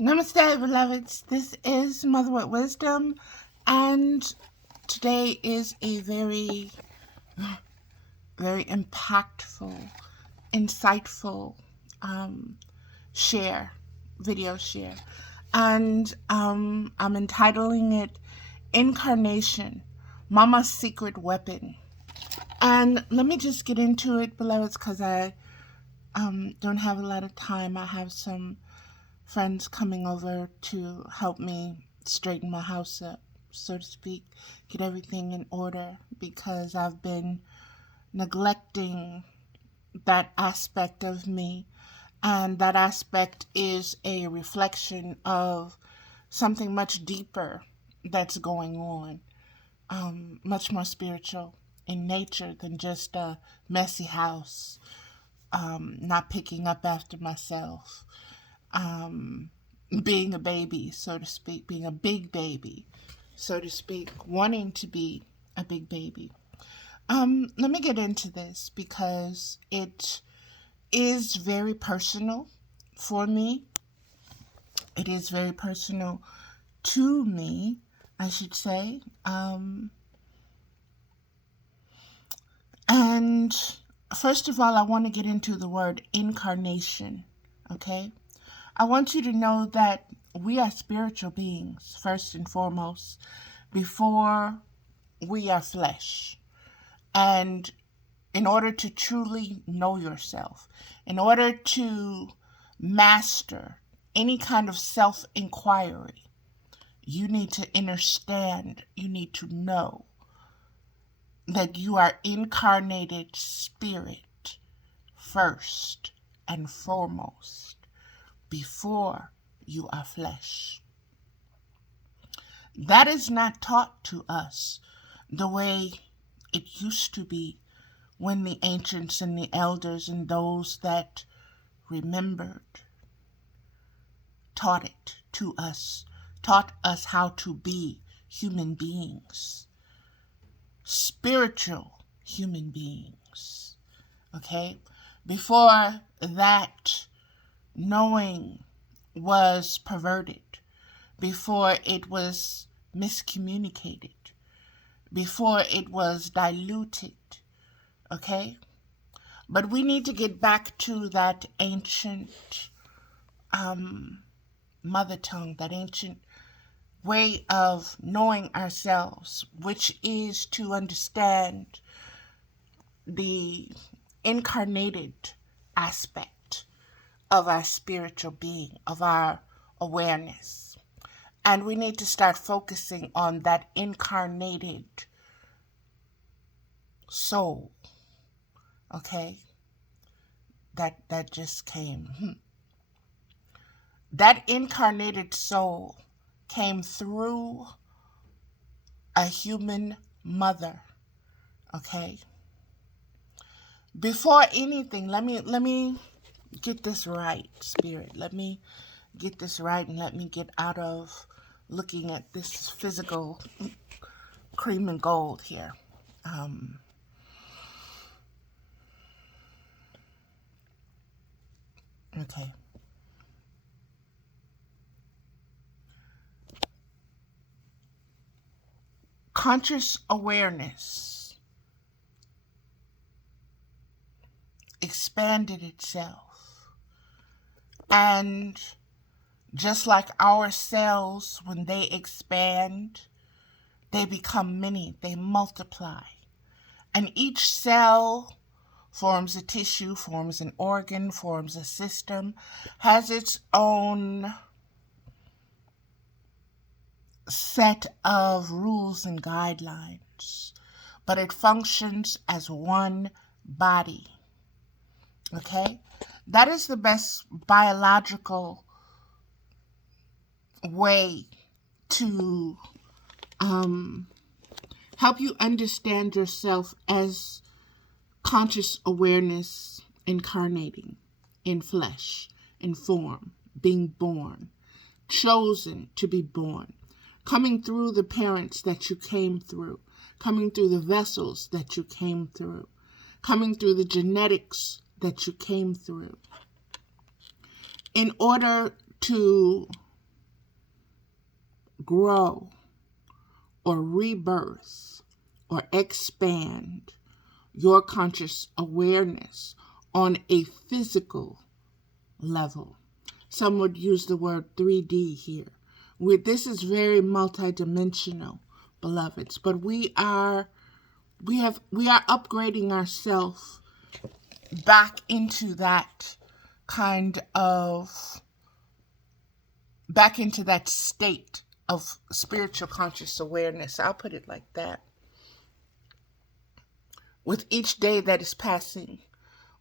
Namaste, beloveds. This is Mother with Wisdom, and today is a very, very impactful, insightful video share. And I'm entitling it Incarnation, Mama's Secret Weapon. And let me just get into it, beloveds, because I don't have a lot of time. I have some friends coming over to help me straighten my house up, so to speak, get everything in order, because I've been neglecting that aspect of me, and that aspect is a reflection of something much deeper that's going on, much more spiritual in nature than just a messy house, not picking up after myself, being a baby, so to speak, being a big baby, so to speak, wanting to be a big baby. Let me get into this because it is very personal for me. It is very personal to me, I should say. And first of all, I want to get into the word incarnation, okay? I want you to know that we are spiritual beings, first and foremost, before we are flesh. And in order to truly know yourself, in order to master any kind of self-inquiry, you need to understand, you need to know that you are incarnated spirit first and foremost, before you are flesh. That is not taught to us the way it used to be when the ancients and the elders and those that remembered taught it to us, taught us how to be human beings, spiritual human beings, okay? Before that, knowing was perverted, before it was miscommunicated, before it was diluted, okay? But we need to get back to that ancient mother tongue, that ancient way of knowing ourselves, which is to understand the incarnated aspect of our spiritual being, of our awareness. And we need to start focusing on that incarnated soul, okay? That just came. That incarnated soul came through a human mother, okay? Before anything, let me get this right, Spirit. Let me get this right, and let me get out of looking at this physical cream and gold here. Okay. Conscious awareness expanded itself, and just like our cells, when they expand, they become many, they multiply, and each cell forms a tissue, forms an organ, forms a system, has its own set of rules and guidelines, but it functions as one body, okay? That is the best biological way to help you understand yourself as conscious awareness incarnating in flesh, in form, being born, chosen to be born, coming through the parents that you came through, coming through the vessels that you came through, coming through the genetics that you came through. In order to grow or rebirth or expand your conscious awareness on a physical level. Some would use the word 3D here. This is very multidimensional, beloveds, but we are upgrading ourselves back into that state of spiritual conscious awareness. I'll put it like that. With each day that is passing,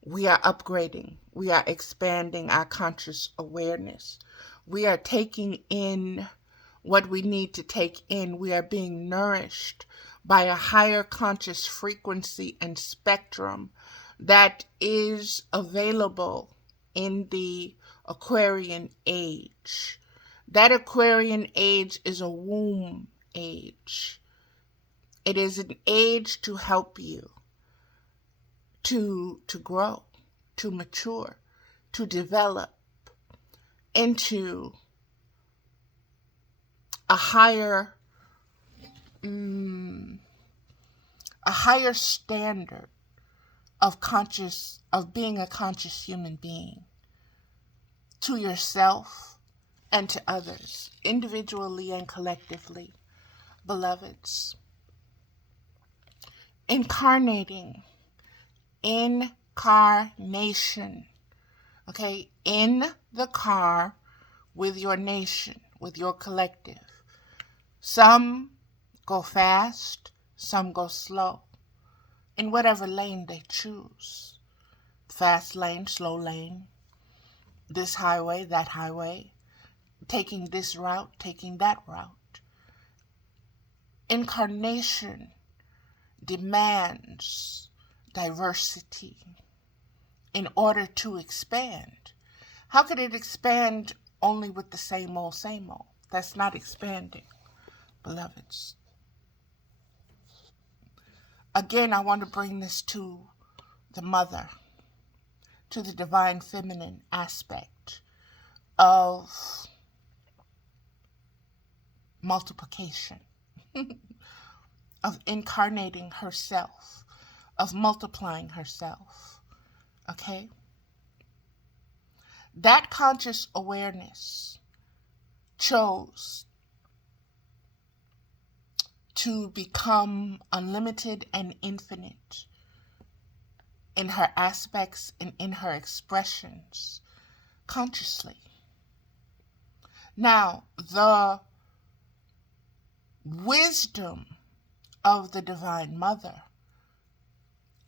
we are upgrading. We are expanding our conscious awareness. We are taking in what we need to take in. We are being nourished by a higher conscious frequency and spectrum that is available in the Aquarian age. That Aquarian age is a womb age. It is an age to help you to grow, to mature, to develop into a higher standard of being a conscious human being, to yourself and to others, individually and collectively, beloveds. Incarnation. Okay, in the car with your nation, with your collective. Some go fast, some go slow, in whatever lane they choose. Fast lane, slow lane, this highway, that highway, taking this route, taking that route. Incarnation demands diversity in order to expand. How could it expand only with the same old, same old? That's not expanding, beloveds. Again, I want to bring this to the mother, to the divine feminine aspect of multiplication, of incarnating herself, of multiplying herself. Okay? That conscious awareness chose to become unlimited and infinite in her aspects and in her expressions consciously. Now, the wisdom of the Divine Mother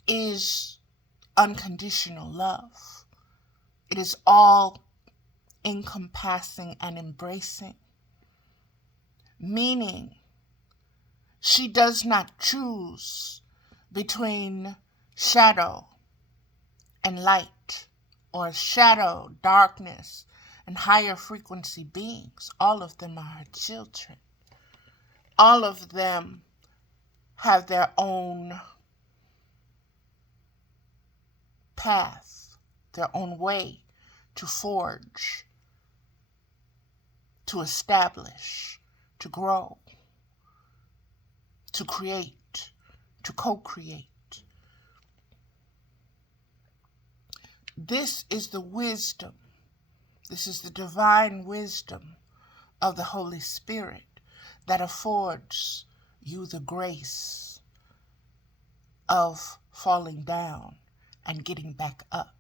is unconditional love. It is all encompassing and embracing, meaning she does not choose between shadow and light, or shadow, darkness, and higher frequency beings. All of them are her children. All of them have their own path, their own way to forge, to establish, to grow, to create, to co-create. This is the wisdom, this is the divine wisdom of the Holy Spirit that affords you the grace of falling down and getting back up,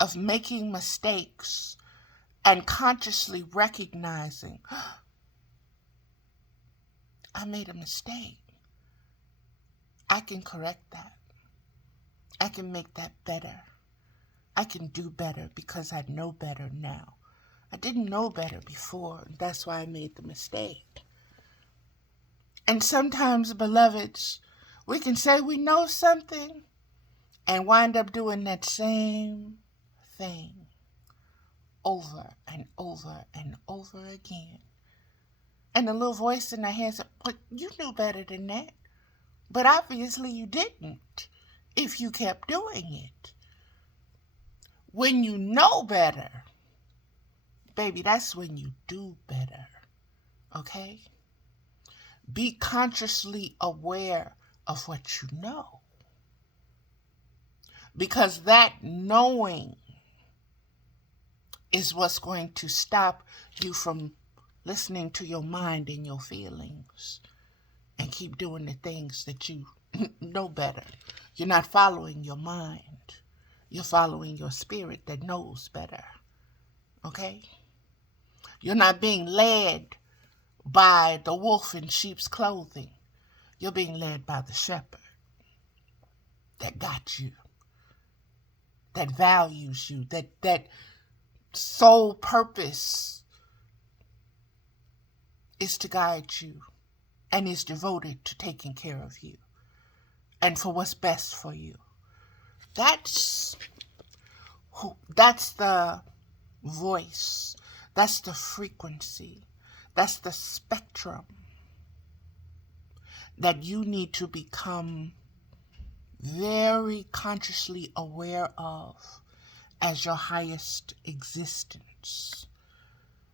of making mistakes and consciously recognizing, I made a mistake. I can correct that. I can make that better. I can do better because I know better now. I didn't know better before. That's why I made the mistake. And sometimes, beloveds, we can say we know something and wind up doing that same thing over and over and over again. And the little voice in our head says, but you knew better than that. But obviously you didn't if you kept doing it. When you know better, baby, that's when you do better. Okay? Be consciously aware of what you know. Because that knowing is what's going to stop you from listening to your mind and your feelings and keep doing the things that you know better. You're not following your mind. You're following your spirit that knows better. Okay? You're not being led by the wolf in sheep's clothing. You're being led by the shepherd that got you, that values you, that sole purpose is to guide you and is devoted to taking care of you and for what's best for you. That's the voice. That's the frequency. That's the spectrum that you need to become very consciously aware of as your highest existence.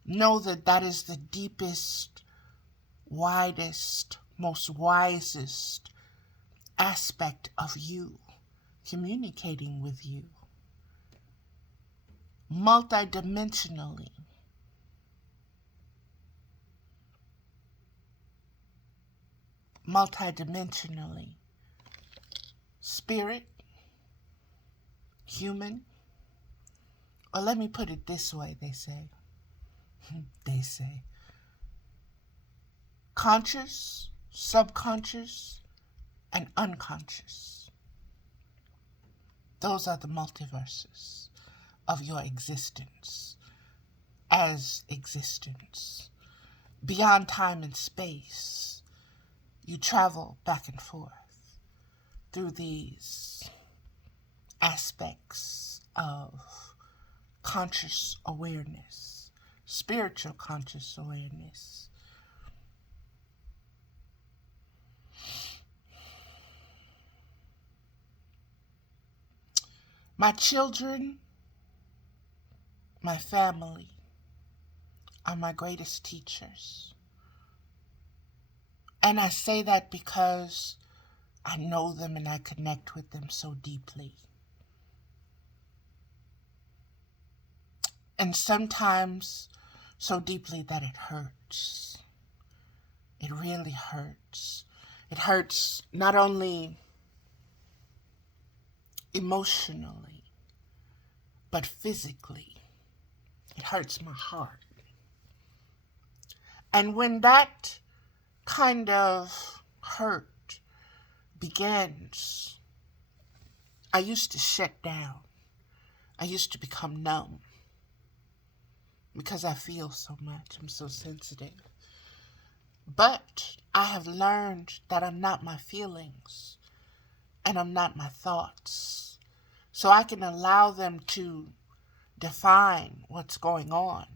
Know that that is the deepest, widest, most wisest aspect of you, communicating with you multidimensionally. Spirit, human, or let me put it this way, they say, conscious, subconscious, and unconscious. Those are the multiverses of your existence as existence. Beyond time and space, you travel back and forth through these aspects of conscious awareness, spiritual conscious awareness. My children, my family, are my greatest teachers. And I say that because I know them and I connect with them so deeply. And sometimes so deeply that it hurts. It really hurts. It hurts not only emotionally, but physically. It hurts my heart. And when that kind of hurt begins, I used to shut down. I used to become numb because I feel so much. I'm so sensitive. But I have learned that I'm not my feelings and I'm not my thoughts. So I can allow them to define what's going on.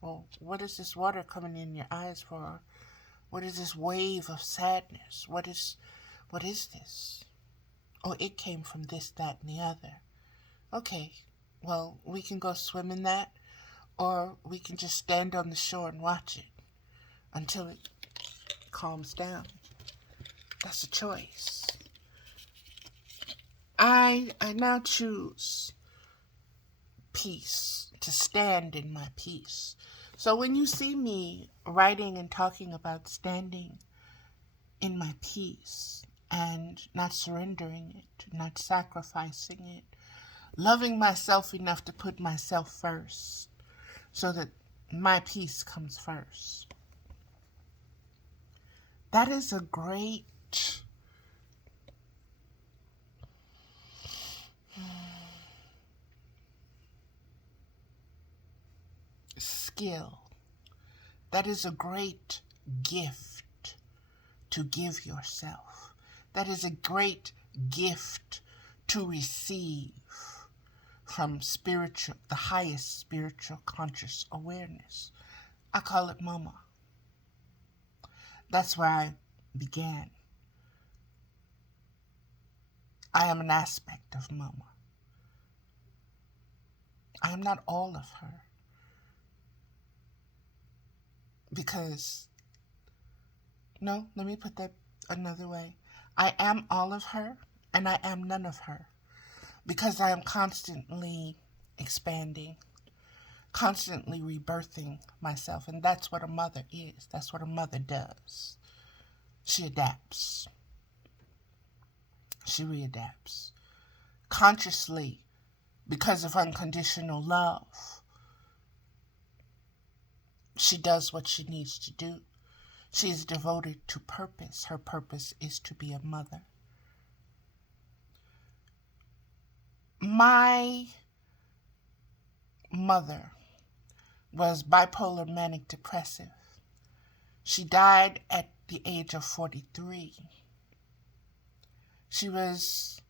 Well, what is this water coming in your eyes for? What is this wave of sadness? What is this? Oh, it came from this, that, and the other. Okay, well, we can go swim in that, or we can just stand on the shore and watch it until it calms down. That's a choice. I now choose peace, to stand in my peace. So when you see me writing and talking about standing in my peace and not surrendering it, not sacrificing it, loving myself enough to put myself first so that my peace comes first, that is a great skill. That is a great gift to give yourself. That is a great gift to receive from the highest spiritual conscious awareness. I call it Mama. That's where I began. I am an aspect of Mama. I am not all of her. Because, no, let me put that another way. I am all of her and I am none of her. Because I am constantly expanding, constantly rebirthing myself. And that's what a mother is. That's what a mother does. She adapts. She readapts. Consciously, because of unconditional love, she does what she needs to do. She is devoted to purpose. Her purpose is to be a mother. My mother was bipolar manic depressive. She died at the age of 43. She was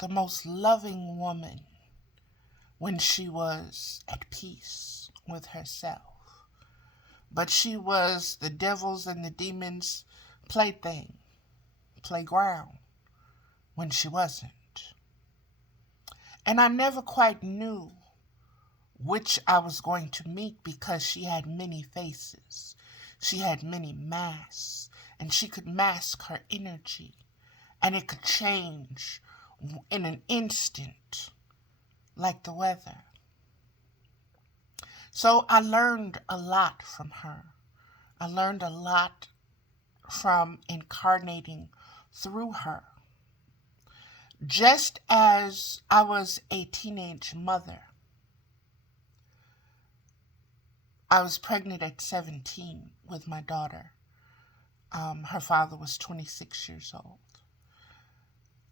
the most loving woman when she was at peace with herself. But she was the devil's and the demon's plaything, playground, when she wasn't. And I never quite knew which I was going to meet because she had many faces. She had many masks, and she could mask her energy, and it could change in an instant, like the weather. So I learned a lot from her. I learned a lot from incarnating through her. Just as I was a teenage mother, I was pregnant at 17 with my daughter. Her father was 26 years old.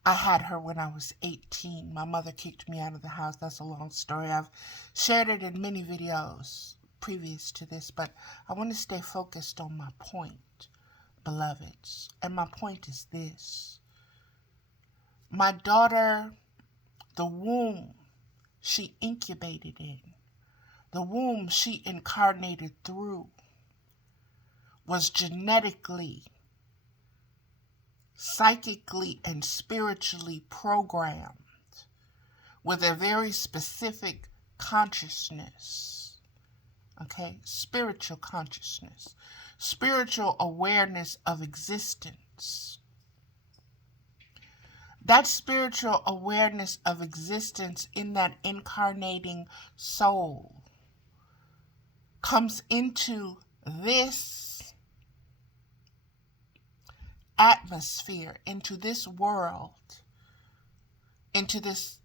I had her when I was 18. My mother kicked me out of the house. That's a long story. I've shared it in many videos previous to this, but I want to stay focused on my point, beloveds. And my point is this. My daughter, the womb she incubated in, the womb she incarnated through, was genetically, psychically, and spiritually programmed with a very specific consciousness. Okay? Spiritual consciousness. Spiritual awareness of existence. That spiritual awareness of existence in that incarnating soul comes into this atmosphere, into this world, into this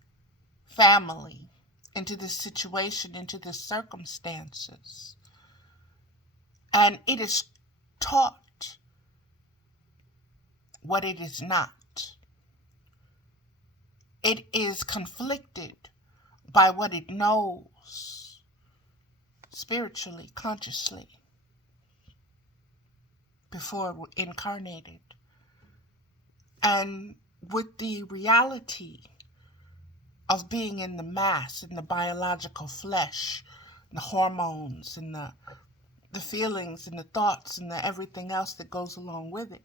family, into this situation, into the circumstances. And it is taught what it is not. It is conflicted by what it knows spiritually, consciously, before it incarnated. And with the reality of being in the mass, in the biological flesh, the hormones and the feelings and the thoughts and the everything else that goes along with it.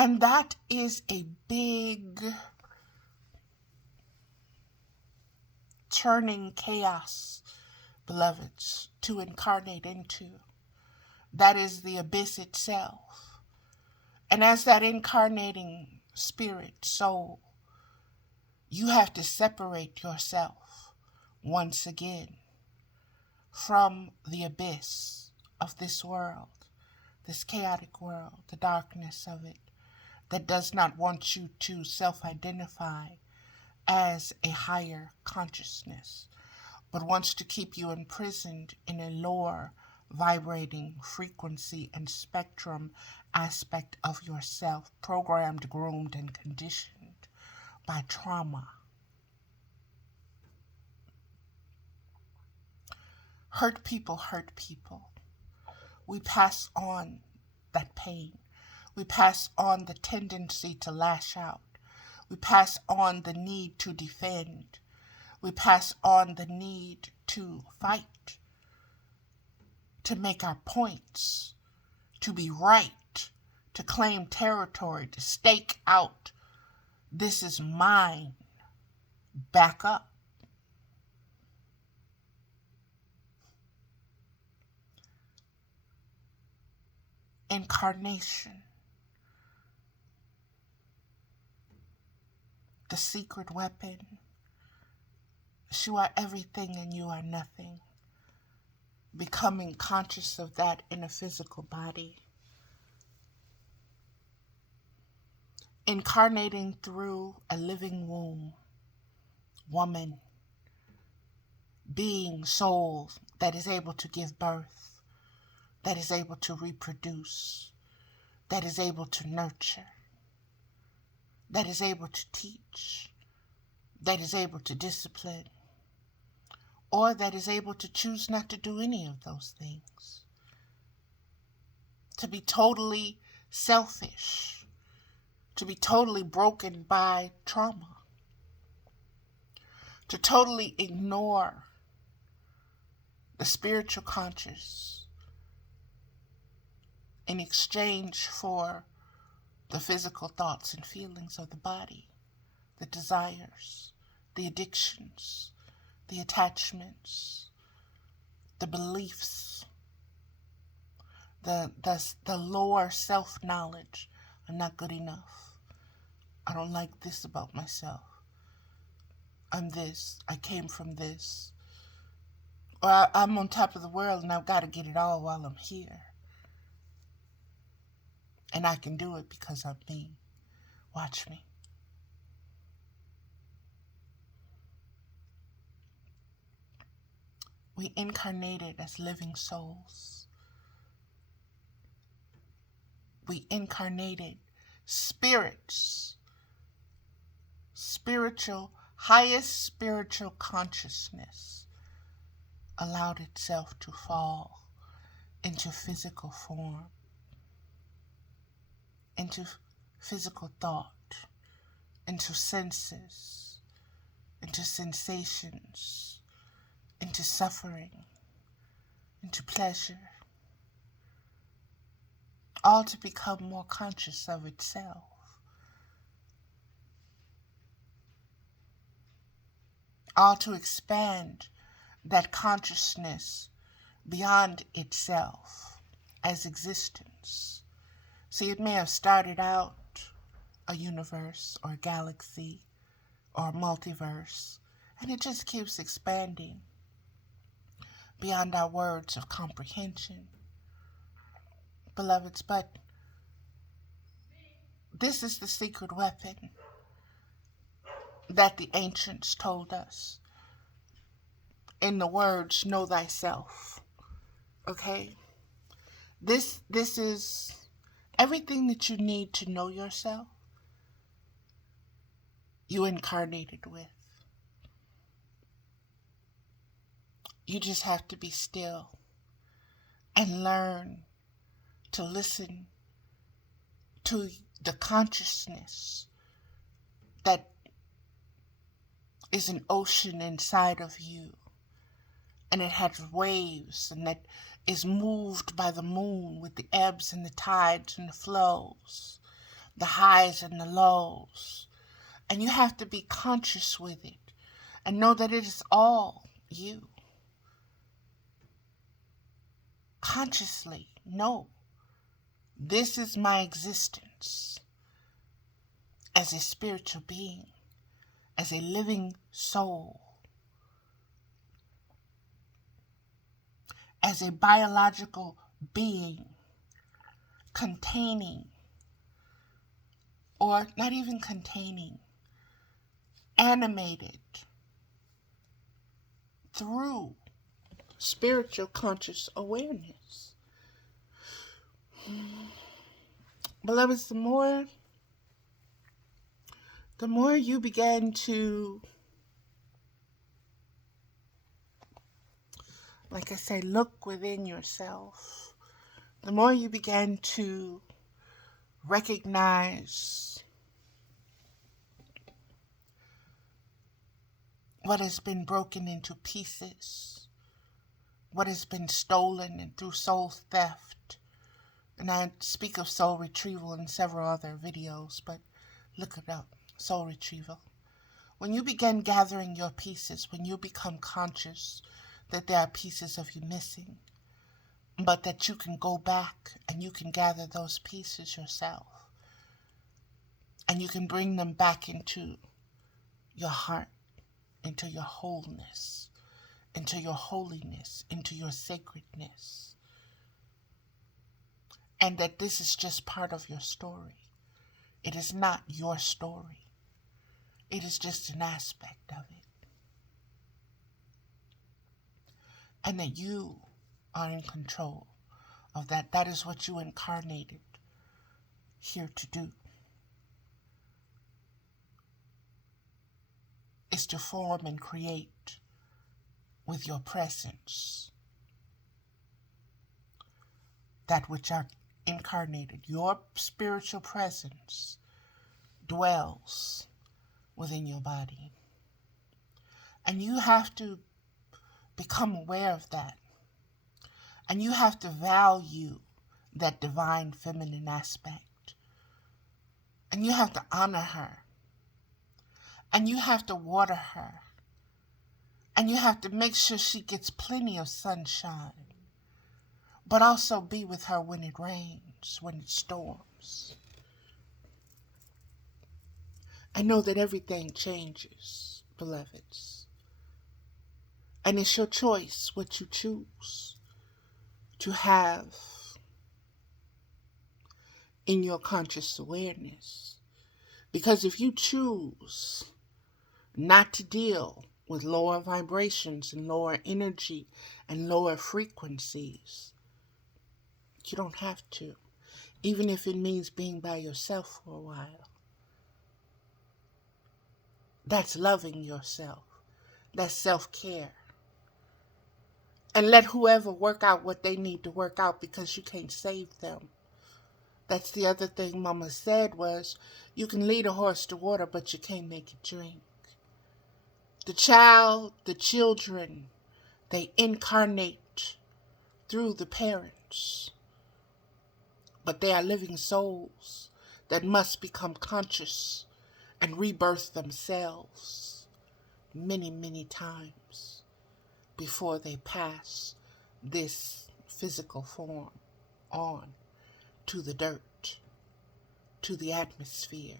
And that is a big turning chaos, beloveds, to incarnate into. That is the abyss itself. And as that incarnating spirit, soul, you have to separate yourself once again from the abyss of this world, this chaotic world, the darkness of it, that does not want you to self-identify as a higher consciousness, but wants to keep you imprisoned in a lower vibrating frequency and spectrum aspect of yourself, programmed, groomed, and conditioned by trauma. Hurt people hurt people. We pass on that pain. We pass on the tendency to lash out. We pass on the need to defend. We pass on the need to fight, to make our points, to be right, to claim territory, to stake out, this is mine, back up. Incarnation, the secret weapon. You are everything and you are nothing. Becoming conscious of that in a physical body. Incarnating through a living womb. Woman. Being, soul that is able to give birth. That is able to reproduce. That is able to nurture. That is able to teach. That is able to discipline. Or that is able to choose not to do any of those things. To be totally selfish. To be totally broken by trauma. To totally ignore the spiritual conscious in exchange for the physical thoughts and feelings of the body, the desires, the addictions, the attachments, the beliefs, the lower self-knowledge. I'm not good enough. I don't like this about myself. I'm this. I came from this. Or I'm on top of the world and I've got to get it all while I'm here. And I can do it because I'm me. Watch me. We incarnated as living souls. We incarnated spirits. Highest spiritual consciousness allowed itself to fall into physical form, into physical thought, into senses, into sensations, into suffering, into pleasure, all to become more conscious of itself. All to expand that consciousness beyond itself as existence. See, it may have started out a universe or a galaxy or a multiverse, and it just keeps expanding beyond our words of comprehension. Beloveds, but this is the secret weapon that the ancients told us. In the words, know thyself. Okay? This is everything that you need to know yourself, you incarnated with. You just have to be still and learn to listen to the consciousness that is an ocean inside of you. And it has waves, and that is moved by the moon with the ebbs and the tides and the flows, the highs and the lows. And you have to be conscious with it and know that it is all you. Consciously know, this is my existence as a spiritual being, as a living soul, as a biological being containing, or not even containing, animated through spiritual conscious awareness. Beloveds, the more you begin to, like I say, look within yourself, the more you begin to recognize what has been broken into pieces, what has been stolen and through soul theft. And I speak of soul retrieval in several other videos, but look it up, soul retrieval. When you begin gathering your pieces, when you become conscious that there are pieces of you missing, but that you can go back and you can gather those pieces yourself. And you can bring them back into your heart, into your wholeness, into your holiness, into your sacredness. And that this is just part of your story. It is not your story. It is just an aspect of it. And that you are in control of that. That is what you incarnated here to do. Is to form and create with your presence that which are incarnated. Your spiritual presence dwells within your body. And you have to become aware of that. And you have to value that divine feminine aspect. And you have to honor her. And you have to water her. And you have to make sure she gets plenty of sunshine. But also be with her when it rains, when it storms. I know that everything changes, beloveds. And it's your choice what you choose to have in your conscious awareness. Because if you choose not to deal with lower vibrations and lower energy and lower frequencies, you don't have to. Even if it means being by yourself for a while. That's loving yourself. That's self-care. And let whoever work out what they need to work out, because you can't save them. That's the other thing Mama said was, you can lead a horse to water, but you can't make it drink. The children, they incarnate through the parents. But they are living souls that must become conscious and rebirth themselves many, many times before they pass this physical form on to the dirt, to the atmosphere,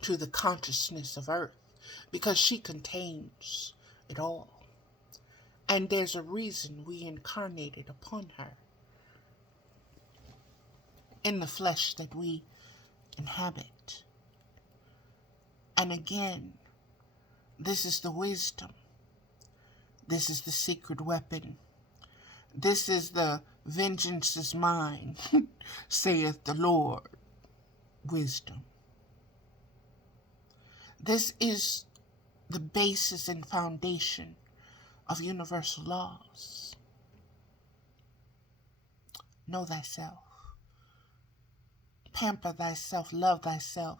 to the consciousness of Earth, because she contains it all. And there's a reason we incarnated upon her in the flesh that we inhabit. And again, this is the wisdom. This is the secret weapon. This is the vengeance is mine, saith the Lord, wisdom. This is the basis and foundation of universal laws. Know thyself. Pamper thyself, love thyself.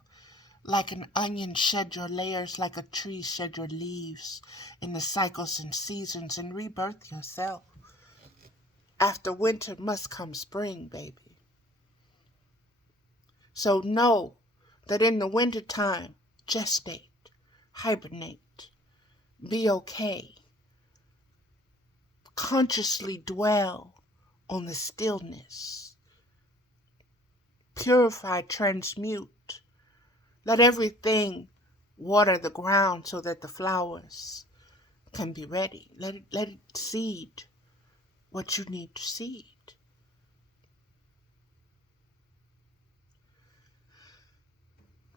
Like an onion, shed your layers, like a tree, shed your leaves in the cycles and seasons, and rebirth yourself. After winter must come spring, baby. So know that in the wintertime, gestate, hibernate, be okay. Consciously dwell on the stillness. Purify, transmute. Let everything water the ground so that the flowers can be ready. Let it seed what you need to seed.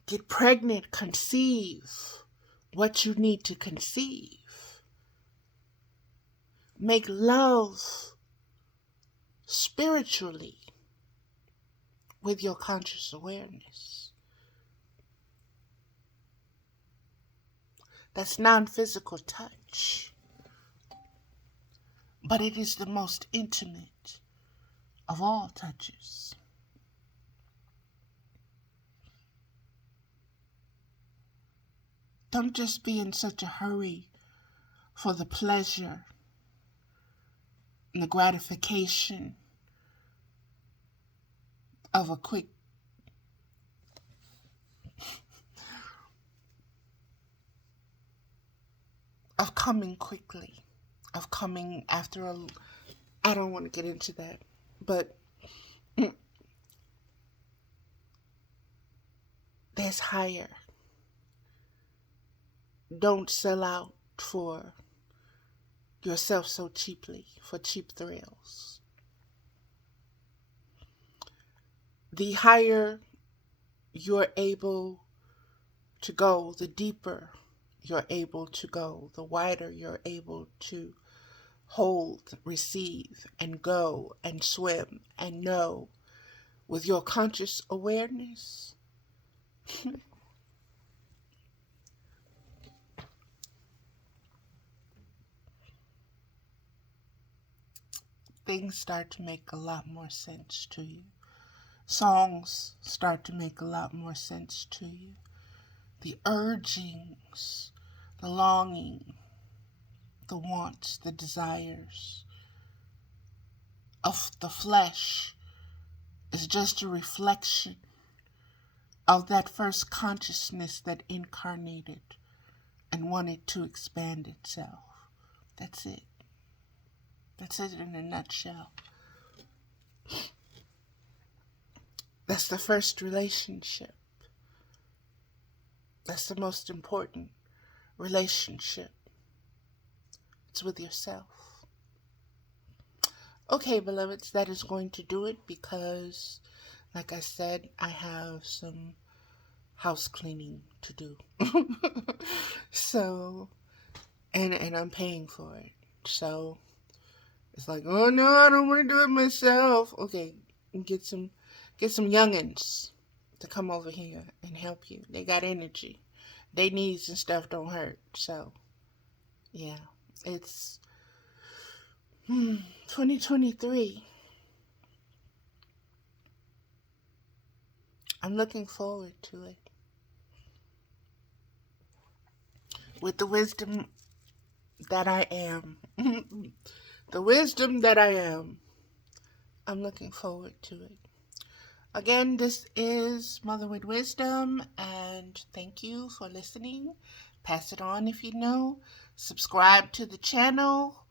Get pregnant, conceive what you need to conceive. Make love spiritually with your conscious awareness. That's non-physical touch. But it is the most intimate of all touches. Don't just be in such a hurry for the pleasure and the gratification of a quick of coming quickly, of coming after a, I don't want to get into that. But there's higher. Don't sell out for yourself so cheaply, for cheap thrills. The higher you're able to go, the deeper you're able to go, the wider you're able to hold, receive, and go and swim and know with your conscious awareness. Things start to make a lot more sense to you. Songs start to make a lot more sense to you. The urgings, the longing, the wants, the desires of the flesh is just a reflection of that first consciousness that incarnated and wanted to expand itself. That's it. That's it in a nutshell. That's the first relationship. That's the most important relationship. It's with yourself. Okay, beloveds, that is going to do it because, like I said, I have some house cleaning to do. So, and I'm paying for it. So, it's like, oh no, I don't want to do it myself. Okay, get some youngins to come over here and help you. They got energy. Their needs and stuff don't hurt. So, yeah, it's 2023. I'm looking forward to it. With the wisdom that I am. The wisdom that I am. I'm looking forward to it. Again, this is Mother with Wisdom, and thank you for listening. Pass it on if you know. Subscribe to the channel.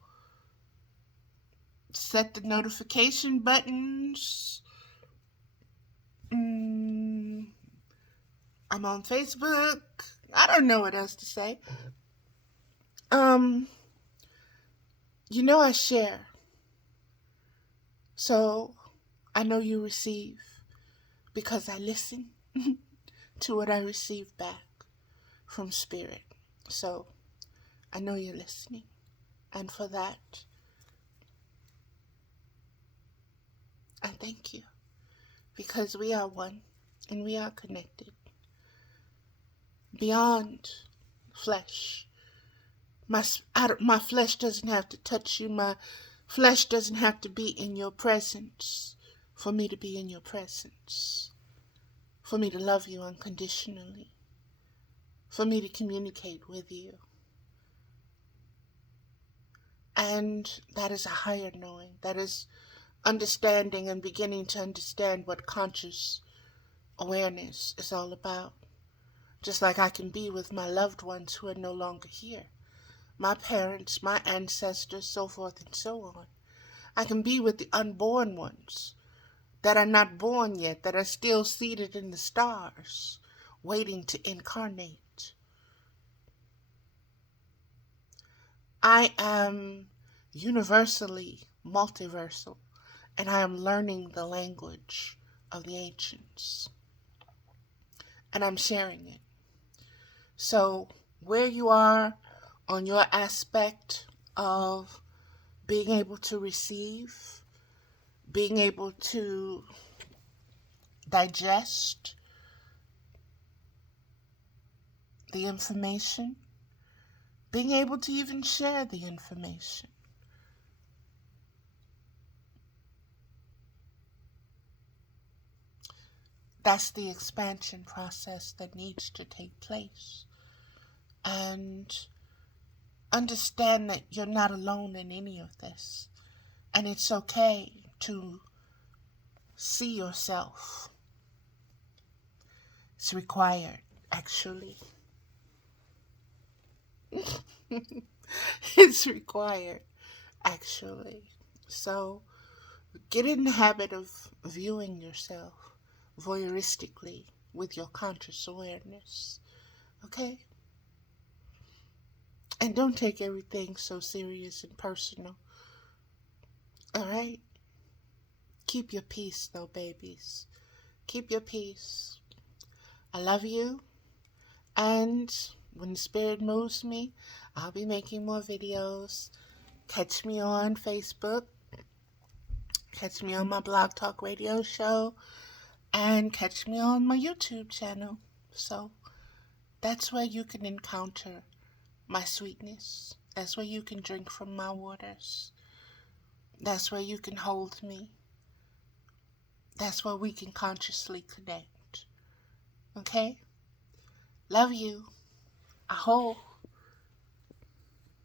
Set the notification buttons. I'm on Facebook. I don't know what else to say. I share. So I know you receive because I listen to what I receive back from Spirit. So I know you're listening. And for that, I thank you. Because we are one and we are connected. Beyond flesh. My flesh doesn't have to touch you. My flesh doesn't have to be in your presence for me to be in your presence. For me to love you unconditionally. For me to communicate with you. And that is a higher knowing. That is understanding and beginning to understand what conscious awareness is all about. Just like I can be with my loved ones who are no longer here. My parents, my ancestors, so forth and so on. I can be with the unborn ones that are not born yet, that are still seated in the stars, waiting to incarnate. I am universally multiversal, and I am learning the language of the ancients. And I'm sharing it. So, where you are on your aspect of being able to receive, being able to digest the information, being able to even share the information. That's the expansion process that needs to take place. And understand that you're not alone in any of this. And it's okay to see yourself. It's required, actually. It's required, actually. So Get in the habit of viewing yourself voyeuristically with your conscious awareness. Okay? And don't take everything so serious and personal. Alright? Keep your peace, though, babies. Keep your peace. I love you. And when the spirit moves me, I'll be making more videos. Catch me on Facebook. Catch me on my Blog Talk Radio show. And catch me on my YouTube channel. So that's where you can encounter my sweetness. That's where you can drink from my waters. That's where you can hold me. That's where we can consciously connect. Okay? Love you. Aho.